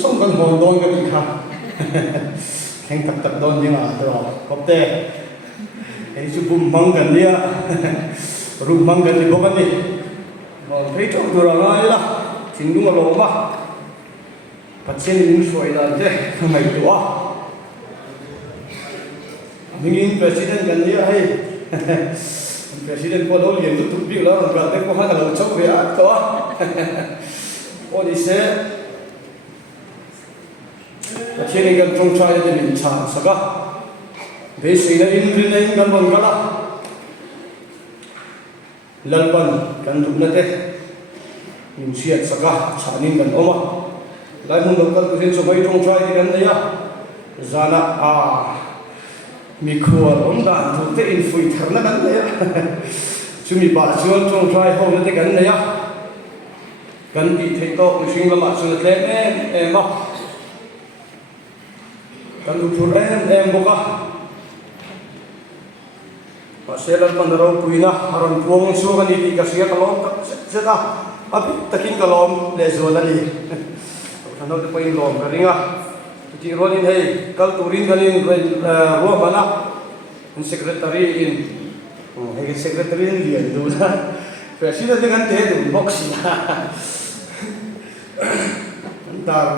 song kan hon don ka ti kha kheng tak don ding a ro kopte ei chu bum mang kan dia ru mang kan ni bokan ni mo thei to du ra ngai la thing dung lo ba patchen ning soi la je mai tu a mingin president kan dia hai president ko lo lien tu bi la ron ka te ko ha lo chok ve a to o di se patchen kan trong chai de min cha saka be sei na in rin na in kan bon kala lalpan kan dum na te min siat saka chanin kan oma lai mun lokal ku sin so mai trong chai de kan ya zana a mi khual om dan thu te in fui thar na kan ya chumi ba chuan trong chai ho na te kan ya kan ti thei to mishing lama chu tle em ma kan du thur em boka paselan panaro puina haron puang su kan ni ka sia kalom seta api takin kalom le zolani ano te pain lom karinga ti rolin hei kal turin kanin ro bana secretary in hei secretary in lian du na president kan te du box dar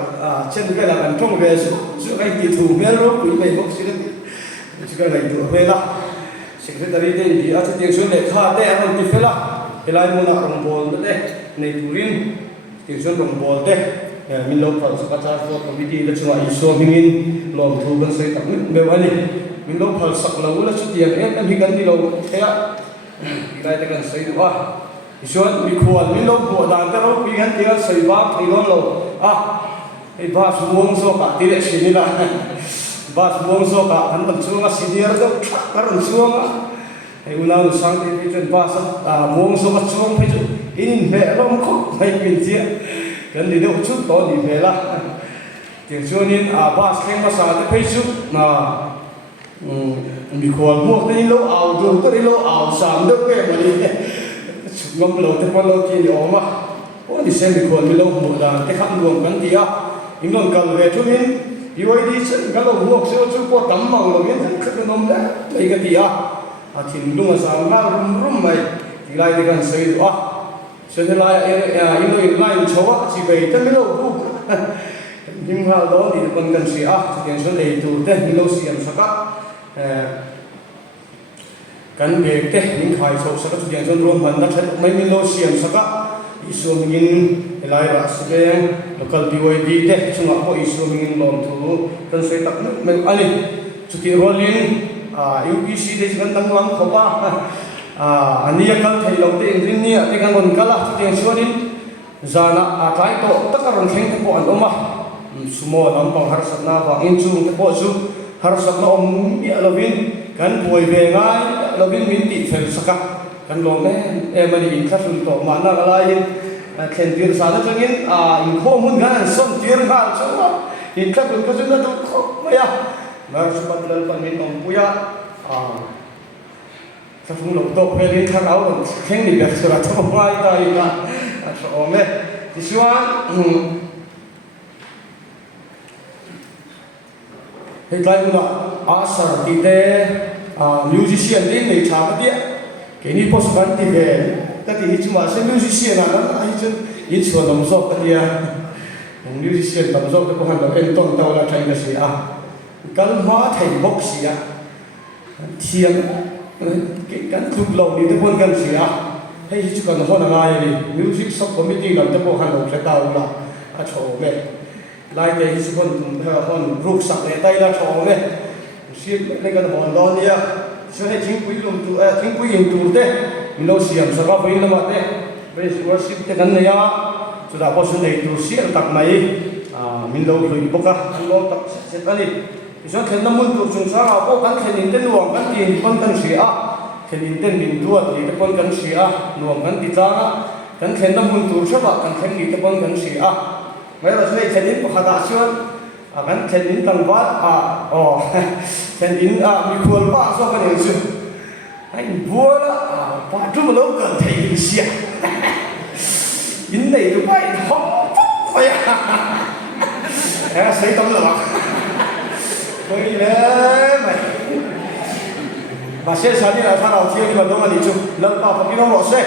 chen cái là kan trong về su kai ti thu me ro pui mai box ni chu kai tu ve la secretary de di a ti sun le kha te an ti fela helai mo na rong bol de nei turin ti sun rong bol de min lo phal sa cha so committee de chunga iso mingin lom thu ban sei tak me wani min lo phal sak lo la chu ti em hi kan di lo ya ilai te kan sei wa iso mi khwal min lo bo dan ta ro pi kan ti ga sei ba thei lom lo ei ba suong so ka ti le sin la ba suong so ka an ban chuanga senior do karon chuanga ei ulau sang ti chen ba sa muong so ka chuang phei chu in he rom kho mai pin chia kan di do chu to ni ve la tiang chuanin ba sleng ba sa te phei chu na mi khol mo te lo au do te lo au sam do ke ma ni ngom lo te pa lo ki ni oma o di sem mi khol mi lo mo da te kham luang kan ti a in long kal ve thu min BYD chen ka lo huok se chu po tam mang lo yin khat nom da mai ka ti a thin lung sa ma rum mai ti lai de kan sei do a se de lai in lo in lai chowa chi ve te mi lo bu nim ha lo ni kon kan si a tiang so le tu te mi lo siam saka kan be te ning khai so saka tiang so rom ban na that mai mi lo siam saka isu mingin elai ra sebeng local BYD te chunga po isu mingin lom thu kan sei tak me ani chuti rolin UPC de kan tang lam khopa ania kal thei lo te engine ni ate kan gon kala chuti suanin zana atlai to takaron theng te po an oma sumo lam pang har satna ba in chung te po chu har satna om ya lovin kan boi ve ngai lovin min ti fel saka kan lom me emani in khasul to ma na galai khen tir sa na changin in kho mun gan som tir ga chawa in khasul ka juna to kho maya mar supat lal pan min om puya sa phung lo to pe lin thang au khen ni ber sura to mai ta ina so ome ti suan he lai na asar ti te musician din nei cha ma dia cái này post ban thì về cái thì chúng ta sẽ musician là nó ai chứ ít số đồng số cái gì musician đồng số cái có hàng cái tôn tàu là thành cái gì căn hóa thành box gì thiền cái chụp lâu đi tới quân cái gì hay chỉ cần họ là ai đi music shop committee làm tới có hàng cái tàu là chỗ về lại đây chỉ còn còn rục sạc để tay là chỗ về xuyên lên cái hòn đó đi so he thing pui lum tu thing pui in tu te lo siam sa ba pui lama te be worship te kan ya so da po sun nei tu siam tak mai min lo hlui boka an lo tak se tani so khen na mun tu chung sa ko kan khen in ten luang kan tin kon kan sia khen in ten min tu ti te kon kan sia luang kan ti cha kan khen na mun tu sa ba kan khen ni te kon kan sia mai ra sei khen in ko khata chuan kan khen in tang ba khen in mi khual ba so kan en chu anh vua đó ba trung lâu cần thầy sia in này tụi bay không phải Sei tâm là thôi đấy mày và sẽ sáng đi là thằng nào thiêu đi mà đông anh đi chụp lần vào phòng đi đâu sẽ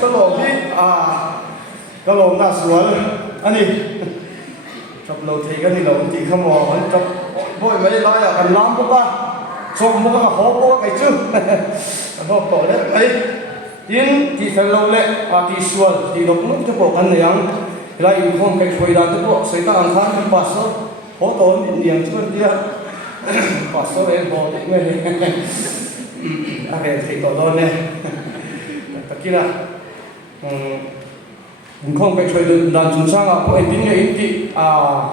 cái lồng đi cái lồng ta xuống anh đi chụp lồng thì cái gì lồng thì không mò vẫn chụp vội mấy lại à cần lắm không ta chụp một cái hộp có cái chứ hộp tổ đấy ấy yên thì phải lâu lệ thì xuống thì đục nước cho bộ ăn này ăn lại không cái khối đá cho bộ xây ta ăn khăn bị bát số hố tổ điện điện chứ bên kia bát số em bộ đấy này cái thì tổ đó này tất kia là không cái khối đàn chúng sang à có em tin ngay tí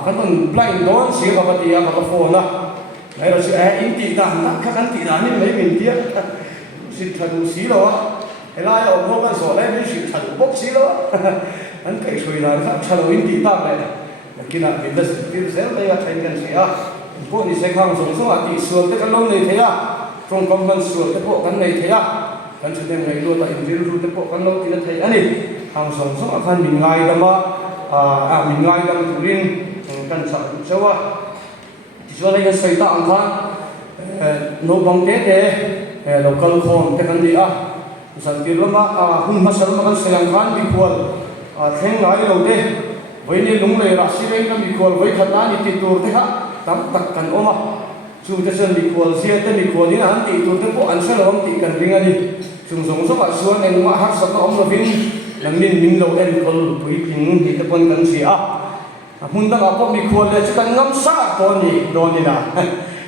cái tuần blind đó xí vào cái gì vào cái phone đó này là sẽ in tí ta các anh tí đó nên mấy mình tiếc xin thật xí rồi cái lai ông không có sổ đấy mới xin thật bốc xí đó anh cái khối là các channel in tí ta này kia là cái sẽ đây là thành cái gì bộ đi xe khang sống sống thì sửa cái lông này thế trong công văn sửa cái bộ cái này thế kan sudah ngai lo ta injil ru te po kan lo tina thai ani hang song song khan min ngai dama min ngai dam turin kan sa chawa ti so lai sai ta ang khan no bang te local khom te kan di san ti lama hun masal ma kan sayang khan bi khol theng ngai lo te voi ni lung le ra si reng kan bi khol voi khata ni ti tur te ha tam tak kan oma chu te san bi khol sia te bi khol ni an ti tur te po an sa lo ti kan ring ani chúng sống số bạn xuân nên mà hát sắp ông nó vinh lần mình mình đầu em còn tuổi kính thì các con cần gì muốn ta bảo có bị khuôn lên cho ta ngắm sát con gì đồ gì nào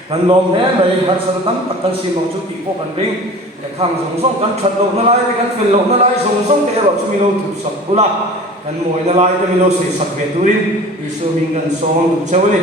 cần lom thế vậy hát sắp tắm tất cả xin một chút tỷ phú cần vinh để khang sống sống cần chặt lộ nó lại cần phiền lộ nó lại sống sống để bảo cho mình đâu thực sập cú la cần mồi nó lại cho mình đâu sẽ sập về túi đi số mình cần sống đủ chơi đi